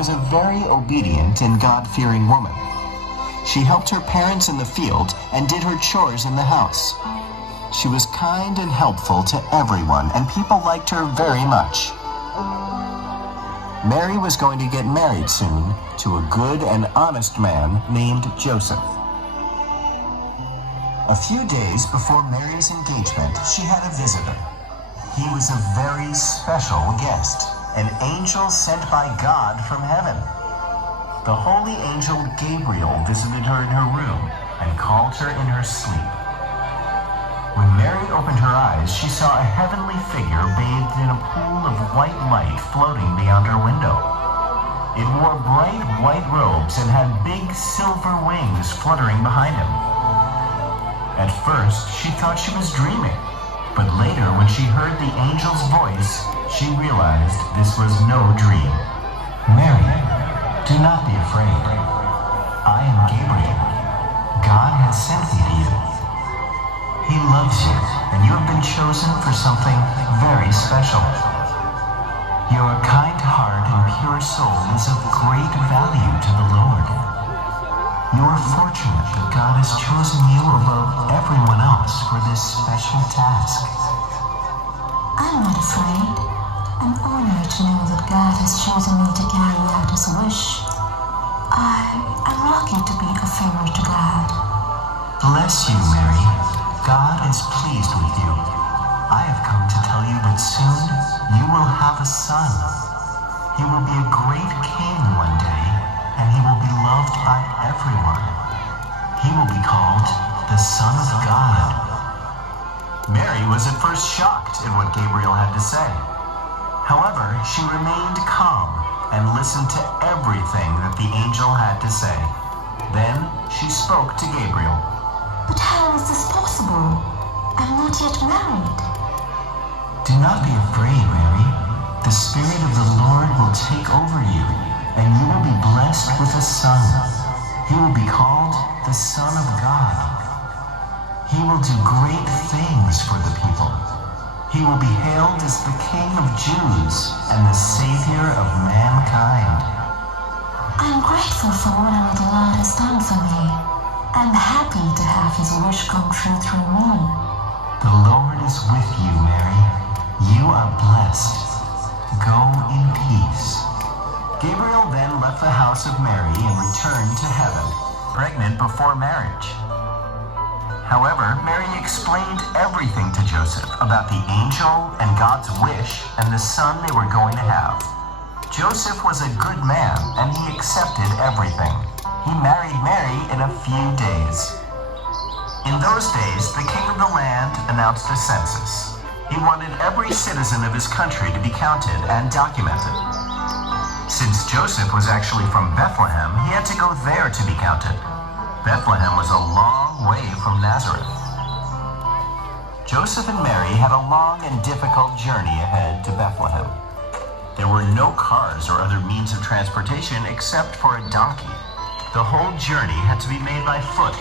was a very obedient and God-fearing woman. She helped her parents in the field and did her chores in the house. She was kind and helpful to everyone, and people liked her very much. Mary was going to get married soon to a good and honest man named Joseph. A few days before Mary's engagement, she had a visitor. He was a very special guest, an angel sent by God from heaven. The holy angel Gabriel visited her in her room and called her in her sleep. When Mary opened her eyes, she saw a heavenly figure bathed in a pool of white light floating beyond her window. It wore bright white robes and had big silver wings fluttering behind him. At first, she thought she was dreaming, but later when she heard the angel's voice, she realized this was no dream. "Mary, do not be afraid. I am Gabriel. God has sent me to you. He loves you, and you have been chosen for something very special. Your kind heart and pure soul is of great value to the Lord. You are fortunate that God has chosen you above everyone else for this special task." I'm not afraid. I'm honored to know that God has chosen me to carry out His wish. I'm lucky to be a favor to God. "Bless you, Mary. God is pleased with you. I have come to tell you that soon you will have a son. He will be a great king one day, and he will be loved by everyone. He will be called the Son of God." Mary was at first shocked at what Gabriel had to say. However, she remained calm and listened to everything that the angel had to say. Then she spoke to Gabriel. But how is this possible? I'm not yet married. "Do not be afraid, Mary. The Spirit of the Lord will take over you, and you will be blessed with a son. He will be called the Son of God. He will do great things for the people. He will be hailed as the King of Jews and the Savior of mankind." I'm grateful for whatever the Lord has done for me. I'm happy to have His wish come true through me. "The Lord is with you, Mary. You are blessed. Go in peace." Gabriel then left the house of Mary and returned to heaven, pregnant before marriage. However, Mary explained everything to Joseph about the angel and God's wish and the son they were going to have. Joseph was a good man, and he accepted everything. He married Mary in a few days. In those days, the king of the land announced a census. He wanted every citizen of his country to be counted and documented. Since Joseph was actually from Bethlehem, he had to go there to be counted. Bethlehem was a long way from Nazareth. Joseph and Mary had a long and difficult journey ahead to Bethlehem. There were no cars or other means of transportation except for a donkey. The whole journey had to be made by foot.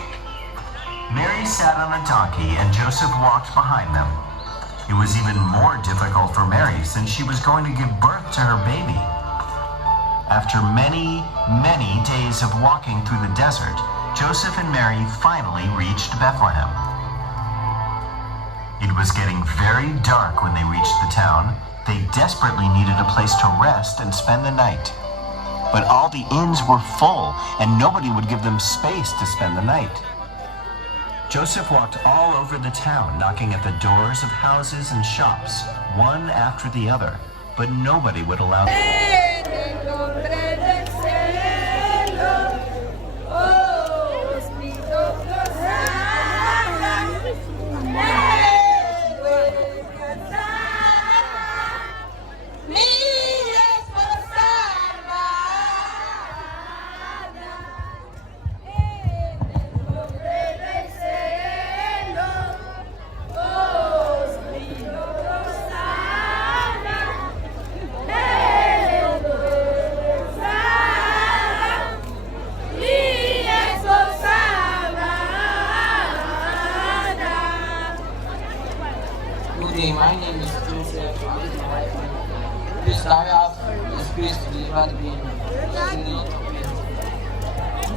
Mary sat on a donkey and Joseph walked behind them. It was even more difficult for Mary since she was going to give birth to her baby. After many, many days of walking through the desert, Joseph and Mary finally reached Bethlehem. It was getting very dark when they reached the town. They desperately needed a place to rest and spend the night. But all the inns were full, and nobody would give them space to spend the night. Joseph walked all over the town, knocking at the doors of houses and shops, one after the other, but nobody would allow them.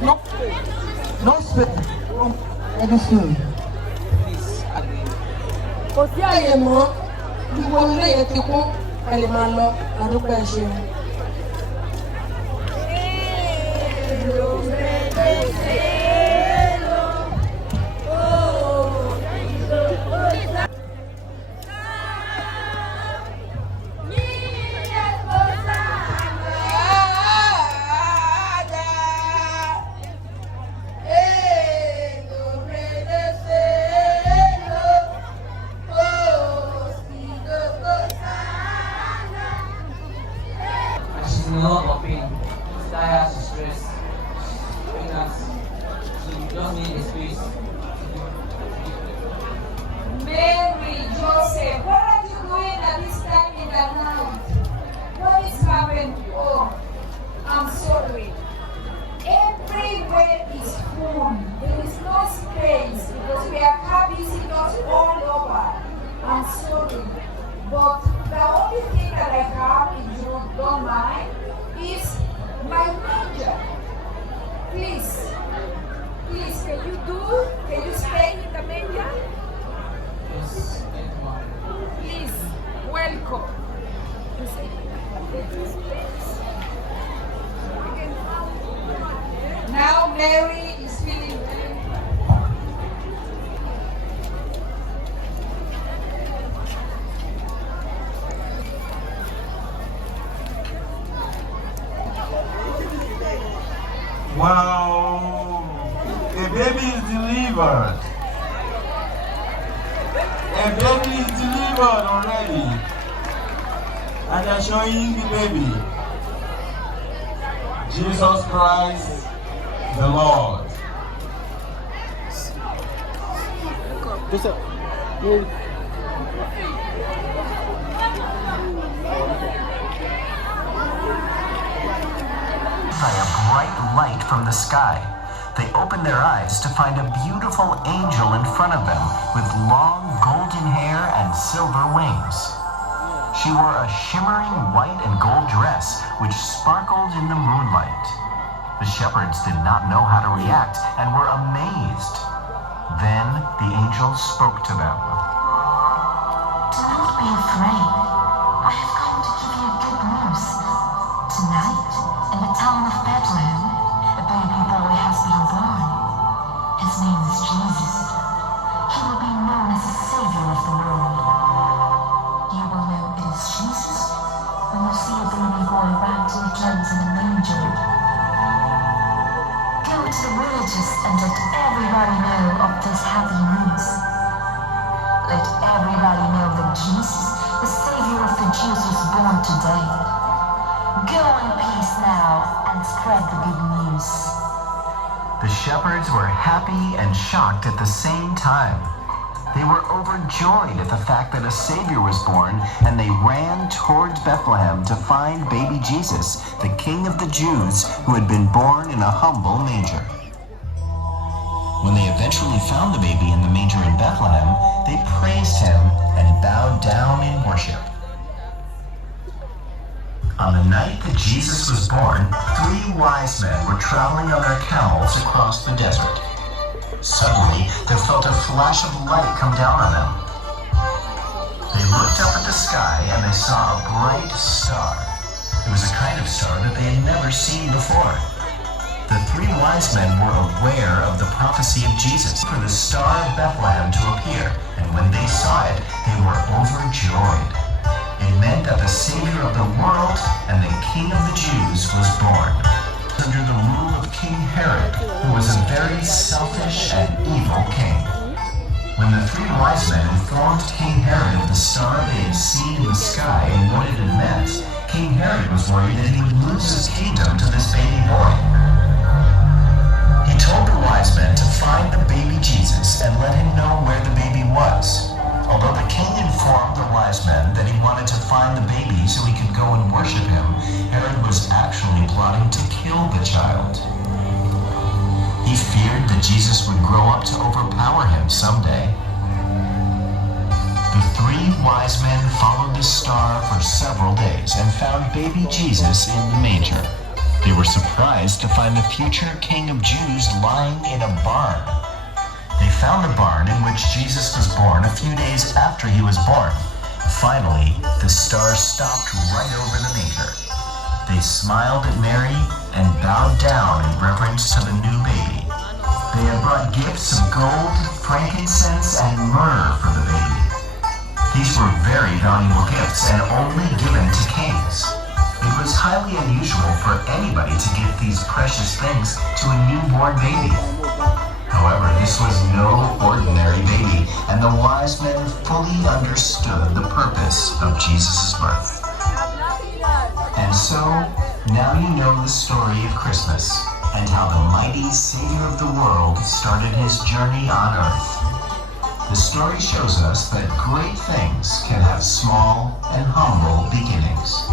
No, no space. Any food. Kò sí àyè mọ́, gbogbo ilé yẹn ti kún, ẹ lè máa lọ, àdúgbò ẹ ṣeun. In a lot of pain, tired, stressed, pregnant. So you just need a space. Mary, Joseph, what are you doing at this time in the night? What is happened? Oh, I'm sorry. Everywhere is full. There is no space because we have had visitors all over. I'm sorry. But the only thing that I have, if you don't mind, is my manger. Please, can you stay in the manger? Yes, Please, welcome. Now Mary is feeling very Wow! A baby is delivered. A baby is delivered already. And they're showing the baby. Jesus Christ, the Lord. By a bright light from the sky, they opened their eyes to find a beautiful angel in front of them with long golden hair and silver wings. She wore a shimmering white and gold dress which sparkled in the moonlight. The shepherds did not know how to react and were amazed. Then the angel spoke to them. Do not be afraid. I have come to give you good news. Tonight, in the town of Bethlehem, a baby boy has been born. His name is Jesus. He will be known as the Savior of the world. You will know it is Jesus when you see a baby boy wrapped in clothes in a manger. Go to the villages and let everybody know of this happy news. Let everybody know that Jesus, the Savior of the Jews, was born today. Go in peace now and spread the good news. The shepherds were happy and shocked at the same time. They were overjoyed at the fact that a Savior was born, and they ran towards Bethlehem to find baby Jesus, the King of the Jews, who had been born in a humble manger. When they eventually found the baby in the manger in Bethlehem, they praised him and bowed down in worship. On the night that Jesus was born, 3 wise men were traveling on their camels across the desert. Suddenly, they felt a flash of light come down on them. They looked up at the sky and they saw a bright star. It was a kind of star that they had never seen before. The 3 wise men were aware of the prophecy of Jesus for the star of Bethlehem to appear, and when they saw it, they were overjoyed. It meant that the Savior of the world and the King of the Jews was born. Under the rule of King Herod, who was a very selfish and evil king. When the 3 wise men informed King Herod of the star they had seen in the sky and what it had meant, King Herod was worried that he would lose his kingdom to this baby boy. He told the wise men to find the baby Jesus and let him know where the baby was. Although the king informed the wise men that he wanted to find the baby so he could go and worship him, Herod was actually plotting to kill the child. He feared that Jesus would grow up to overpower him someday. The 3 wise men followed the star for several days and found baby Jesus in the manger. They were surprised to find the future King of Jews lying in a barn. They found the barn in which Jesus was born a few days after he was born. Finally, the stars stopped right over the manger. They smiled at Mary and bowed down in reverence to the new baby. They had brought gifts of gold, frankincense, and myrrh for the baby. These were very valuable gifts and only given to kings. It was highly unusual for anybody to give these precious things to a newborn baby. However, this was no ordinary baby, and the wise men fully understood the purpose of Jesus' birth. And so, now you know the story of Christmas and how the mighty Savior of the world started his journey on earth. The story shows us that great things can have small and humble beginnings.